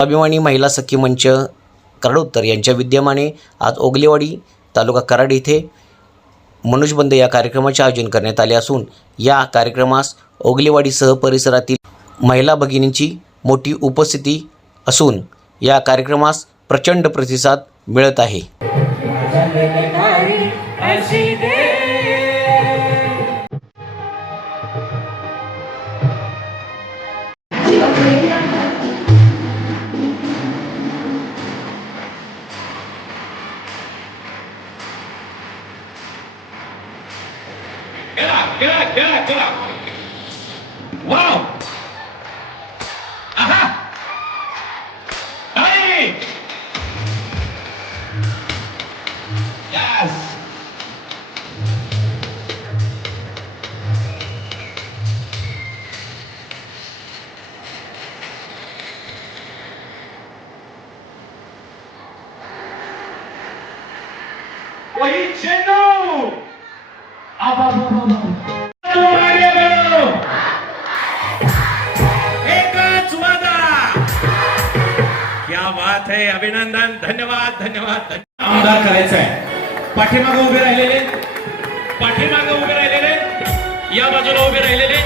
स्वाभिमानी महिला सखी मंच कराडोत्तर यांच्या विद्यमाने आज ओगलेवाडी तालुका कराड येथे मनोज बंद या कार्यक्रमाचे आयोजन करण्यात आले असून या कार्यक्रमास ओगलेवाडीसह परिसरातील महिला भगिनींची मोठी उपस्थिती असून या कार्यक्रमास प्रचंड प्रतिसाद मिळत आहे. Get up, get up, get up, get up. Wow. Aha. Hey. Yes. Wait, no! एकच वादा क्या बात है अभिनंदन धन्यवाद धन्यवाद आमदार करायचं आहे पाठीमागे उभे राहिलेले पाठीमागे उभे राहिलेले या बाजूला उभे राहिलेले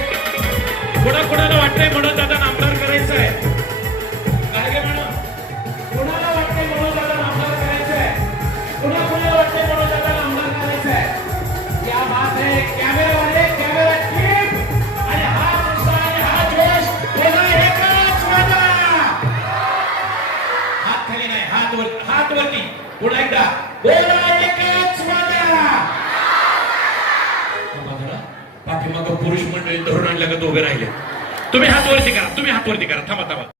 कुणा कुणाला वाटतंय म्हणून दादा आमदार करायचं आहे पुन्हा एकदा. बोला एकच वादा पाठीमाग पुरुष मंडळी धरून आणल्या का उभे राहिले. तुम्ही हात वरती करा तुम्ही हात वरती करा. थांबा थांबा.